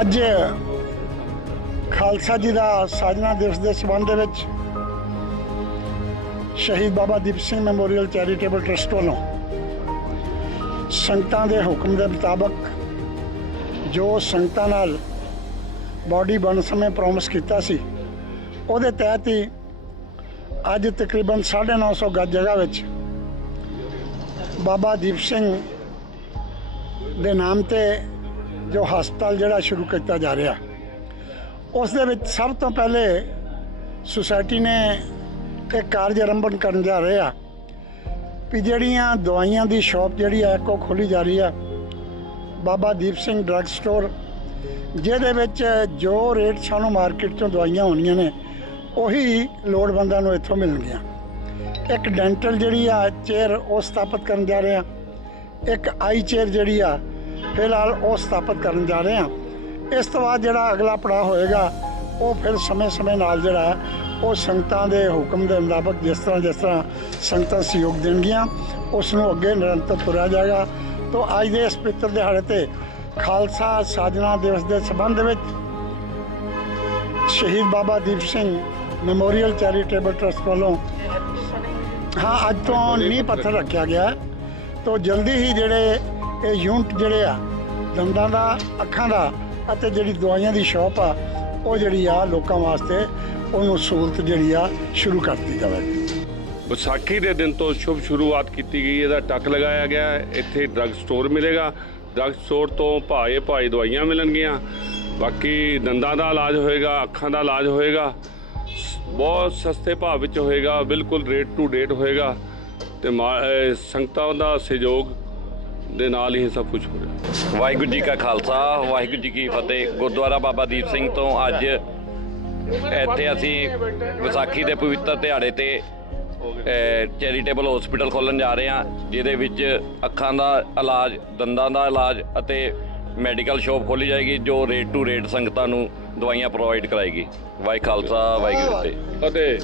ਅੱਜ ਖਾਲਸਾ ਜੀ ਦਾ ਸਾਜਨਾ ਦਿਵਸ ਦੇ ਸਬੰਧ ਦੇ ਵਿੱਚ ਸ਼ਹੀਦ Baba Deep Singh memorial charitable trust ਵੱਲੋਂ ਸੰਗਤਾਂ ਦੇ ਹੁਕਮ ਦੇ ਮੁਤਾਬਕ ਜੋ ਸੰਗਤਾਂ ਨਾਲ ਬਾਡੀ ਬਣ ਸਮੇਂ ਪ੍ਰੋਮਿਸ ਕੀਤਾ ਸੀ, ਉਹਦੇ ਤਹਿਤ ਹੀ ਅੱਜ ਤਕਰੀਬਨ 950 ਗੱਜ ਜਗ੍ਹਾ ਵਿੱਚ ਬਾਬਾ ਦੀਪ ਸਿੰਘ ਦੇ ਨਾਮ ਤੇ ਜੋ ਹਸਪਤਾਲ ਜਿਹੜਾ ਸ਼ੁਰੂ ਕੀਤਾ ਜਾ ਰਿਹਾ, ਉਸ ਦੇ ਵਿੱਚ ਸਭ ਤੋਂ ਪਹਿਲੇ ਸੁਸਾਇਟੀ ਨੇ ਇੱਕ ਕਾਰਜ ਆਰੰਭਨ ਕਰਨ ਜਾ ਰਹੇ ਆ, ਵੀ ਜਿਹੜੀਆਂ ਦਵਾਈਆਂ ਦੀ ਸ਼ਾਪ ਜਿਹੜੀ ਹੈ ਕੋ ਖੋਲੀ ਜਾ ਰਹੀ ਆ, ਬਾਬਾ ਦੀਪ ਸਿੰਘ ਡਰੱਗ ਸਟੋਰ, ਜਿਹਦੇ ਵਿੱਚ ਜੋ ਰੇਟ ਸਾਨੂੰ ਮਾਰਕੀਟ ਚੋਂ ਦਵਾਈਆਂ ਹੋਣੀਆਂ ਨੇ, ਉਹੀ ਲੋੜਵੰਦਾਂ ਨੂੰ ਇੱਥੋਂ ਮਿਲਣਗੀਆਂ। ਇੱਕ ਡੈਂਟਲ ਜਿਹੜੀ ਆ, ਚੇਅਰ ਉਹ ਸਥਾਪਿਤ ਕਰਨ ਜਾ ਰਹੇ ਆ ਇੱਕ ਆਈ ਚੇਅਰ ਜਿਹੜੀ ਆ, ਫਿਲਹਾਲ ਉਹ ਸਥਾਪਿਤ ਕਰਨ ਜਾ ਰਹੇ ਹਾਂ ਇਸ ਤੋਂ ਬਾਅਦ ਜਿਹੜਾ ਅਗਲਾ ਪੜਾਅ ਹੋਏਗਾ, ਉਹ ਫਿਰ ਸਮੇਂ-ਸਮੇਂ ਨਾਲ ਜਿਹੜਾ ਉਹ ਸੰਗਤਾਂ ਦੇ ਹੁਕਮ ਦੇ ਮੁਤਾਬਕ ਜਿਸ ਤਰ੍ਹਾਂ ਜਿਸ ਤਰ੍ਹਾਂ ਸੰਗਤਾਂ ਸਹਿਯੋਗ ਦੇਣਗੀਆਂ, ਉਸ ਨੂੰ ਅੱਗੇ ਨਿਰੰਤਰ ਤੁਰਿਆ ਜਾਏਗਾ ਤੋਂ ਅੱਜ ਦੇ ਇਸ ਪਵਿੱਤਰ ਦਿਹਾੜੇ ਤੇ ਖਾਲਸਾ ਸਾਜਨਾ ਦਿਵਸ ਦੇ ਸੰਬੰਧ ਵਿੱਚ ਸ਼ਹੀਦ Baba Deep Singh memorial charitable trust ਵੱਲੋਂ ਹਾਂ, ਅੱਜ ਤੋਂ ਨੀਂਹ ਪੱਥਰ ਰੱਖਿਆ ਗਿਆ ਹੈ। ਤੋਂ ਜਲਦੀ ਹੀ ਜਿਹੜੇ ਇਹ ਯੂਨਿਟ ਜਿਹੜੇ ਆ, ਦੰਦਾਂ ਦਾ, ਅੱਖਾਂ ਦਾ ਅਤੇ ਜਿਹੜੀ ਦਵਾਈਆਂ ਦੀ ਸ਼ਾਪ ਆ, ਉਹ ਜਿਹੜੀ ਆ ਲੋਕਾਂ ਵਾਸਤੇ ਉਹਨੂੰ ਸਹੂਲਤ ਜਿਹੜੀ ਆ ਸ਼ੁਰੂ ਕਰ ਦਿੱਤੀ ਜਾਵੇਗੀ ਵਿਸਾਖੀ ਦੇ ਦਿਨ ਤੋਂ ਸ਼ੁਭ ਸ਼ੁਰੂਆਤ ਕੀਤੀ ਗਈ, ਇਹਦਾ ਟੱਕ ਲਗਾਇਆ ਗਿਆ, ਇੱਥੇ ਡਰੱਗ ਸਟੋਰ ਮਿਲੇਗਾ। ਡਰੱਗ ਸਟੋਰ ਤੋਂ ਭਾਏ ਭਾਈ ਦਵਾਈਆਂ ਮਿਲਣਗੀਆਂ। ਬਾਕੀ ਦੰਦਾਂ ਦਾ ਇਲਾਜ ਹੋਏਗਾ, ਅੱਖਾਂ ਦਾ ਇਲਾਜ ਹੋਏਗਾ, ਸ- ਬਹੁਤ ਸਸਤੇ ਭਾਅ ਵਿੱਚ ਹੋਏਗਾ, ਬਿਲਕੁਲ ਰੇਟ ਟੂ ਡੇਟ ਹੋਏਗਾ। ਤੇ ਸੰਗਤਾਂ ਦਾ ਸਹਿਯੋਗ ਦੇ ਨਾਲ ਹੀ ਸਭ ਕੁਝ ਹੋ ਰਿਹਾ। ਵਾਹਿਗੁਰੂ ਜੀ ਕਾ ਖਾਲਸਾ ਵਾਹਿਗੁਰੂ ਜੀ ਕੀ ਫਤਿਹ। ਗੁਰਦੁਆਰਾ ਬਾਬਾ ਦੀਪ ਸਿੰਘ ਤੋਂ ਅੱਜ ਇੱਥੇ ਅਸੀਂ ਵਿਸਾਖੀ ਦੇ ਪਵਿੱਤਰ ਦਿਹਾੜੇ ਤੇ ਚੈਰੀਟੇਬਲ ਹਸਪੀਟਲ ਖੋਲਣ ਜਾ ਰਹੇ ਹਾਂ ਜਿਹਦੇ ਵਿੱਚ ਅੱਖਾਂ ਦਾ ਇਲਾਜ ਦੰਦਾਂ ਦਾ ਇਲਾਜ ਅਤੇ ਮੈਡੀਕਲ ਸ਼ਾਪ ਖੋਲੀ ਜਾਏਗੀ ਜੋ ਰੇਟ ਟੂ ਰੇਟ ਸੰਗਤਾਂ ਨੂੰ ਦਵਾਈਆਂ ਪ੍ਰੋਵਾਈਡ ਕਰਾਏਗੀ। ਵਾਹਿ ਖਾਲਸਾ ਵਾਹਿਗੁਰੂ ਜੀ ਫਤਿਹ। ਅਤੇ